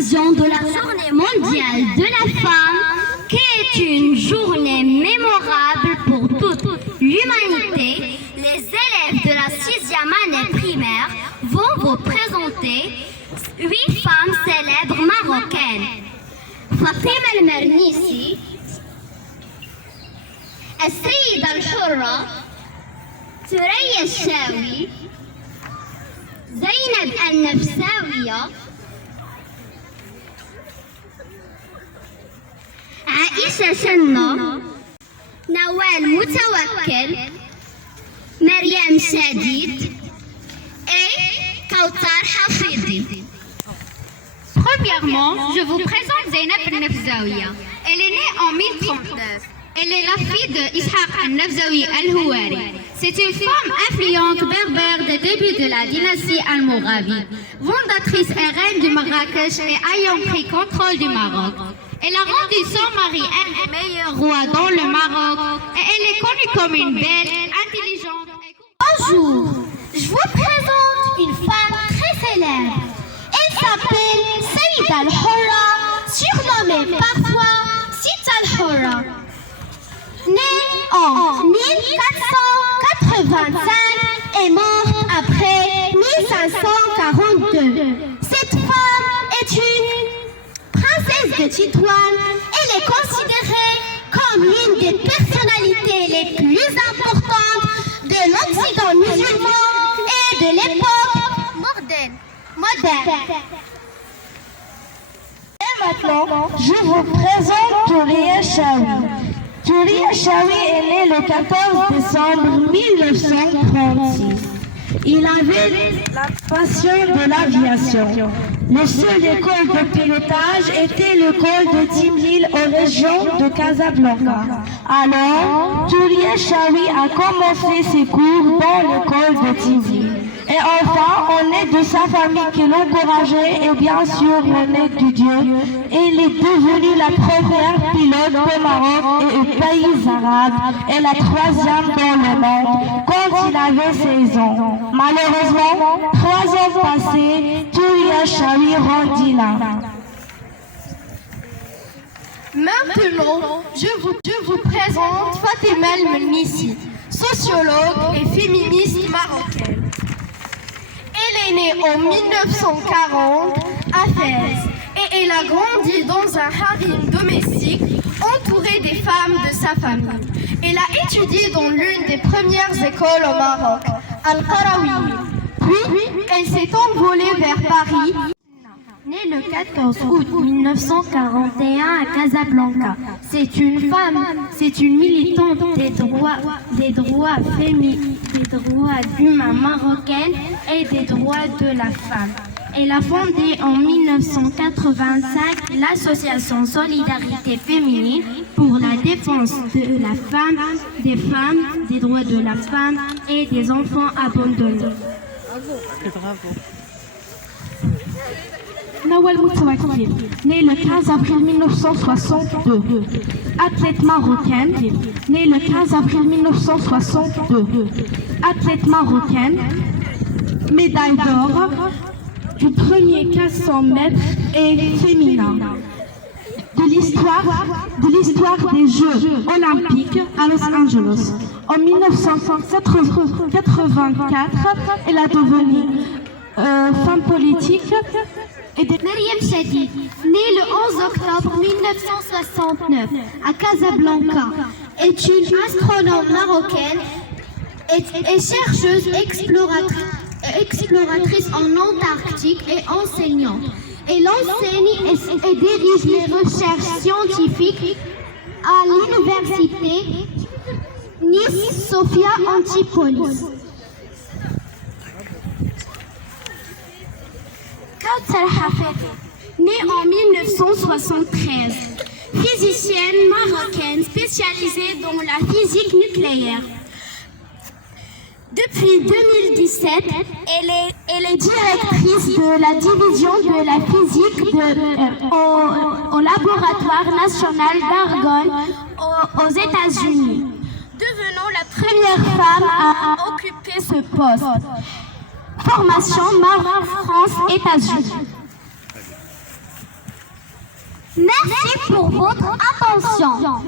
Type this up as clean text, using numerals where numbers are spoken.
l'occasion de la Journée mondiale de la femme, qui est une journée mémorable pour toute l'humanité, les élèves de la 6e année primaire vont vous présenter 8 femmes célèbres marocaines. Fatima El-Mernissi, السيدة الحرة ثريا الشاوي، زينب النفساوية، عائشة شنة، نوال متوكل، مريم شديد et Kautar Hafidi. Premièrement, je vous présente Zeynep El-Nafzaouia. Elle est née en 1039. Elle est la fille de Ishaq Al-Nafzaoui Al-Houari. C'est une femme influente berbère des débuts de la dynastie Al-Mouravi, fondatrice et reine du Marrakech et ayant pris contrôle du Maroc. Elle a rendu son mari un des meilleurs rois dans le Maroc et elle est connue comme une belle, intelligente et... Bonjour, je vous présente une femme très célèbre. Elle s'appelle Saïda Al-Houra, surnommée parfois Sita Al-Houra. Née en 1485 et morte après 1542. Cette femme est une princesse de Tétouan. Elle est considérée comme l'une des personnalités les plus importantes de l'Occident musulman et de l'époque moderne. Et maintenant, je vous présente Touria Chaoui. Touria Chaoui est né le 14 décembre 1936. Il avait la passion de l'aviation. Le seul école de pilotage était l'école de Timlil aux régions de Casablanca. Alors, Touria Chaoui a commencé ses cours dans l'école de Timlil. Et enfin, on est de sa famille qui l'encourageait et bien sûr on est du Dieu. Et il est devenu la première pilote au Maroc et aux pays arabes et la 3e dans le monde quand il avait 16 ans. Malheureusement, 3 ans passés, Touria Chaoui rendit l'âme. Maintenant, je vous présente Fatima El-Mernissi, sociologue et féministe marocaine. Elle est née en 1940 à Fès et elle a grandi dans un harem domestique entouré des femmes de sa famille. Elle a étudié dans l'une des premières écoles au Maroc, Al-Qarawiyya. Puis, elle s'est envolée vers Paris. Née le 14 août 1941 à Casablanca, c'est une femme, c'est une militante des droits humains marocaines et des droits de la femme. Elle a fondé en 1985 l'association Solidarité féminine pour la défense de la femme, des droits de la femme et des enfants abandonnés. Nawal Moutawakil, née le 15 avril 1962, athlète marocaine, née le 15 avril 1962, athlète marocaine, médaille d'or du premier 1500 mètres et féminin. De l'histoire des Jeux olympiques à Los Angeles. En 1984, elle a devenu femme politique. Mariam Chadi, née le 11 octobre 1969 à Casablanca, est une astronome marocaine et chercheuse exploratrice en Antarctique et enseignante. Elle enseigne et dirige les recherches scientifiques à l'université Nice-Sophia Antipolis. Kautar Hafidi, née en 1973, physicienne marocaine spécialisée dans la physique nucléaire. Depuis 2017, elle est directrice de la division de la physique au laboratoire national d'Argonne aux États-Unis, devenant la première femme à occuper ce poste. Formation Maroc, France, États-Unis. Merci pour votre attention.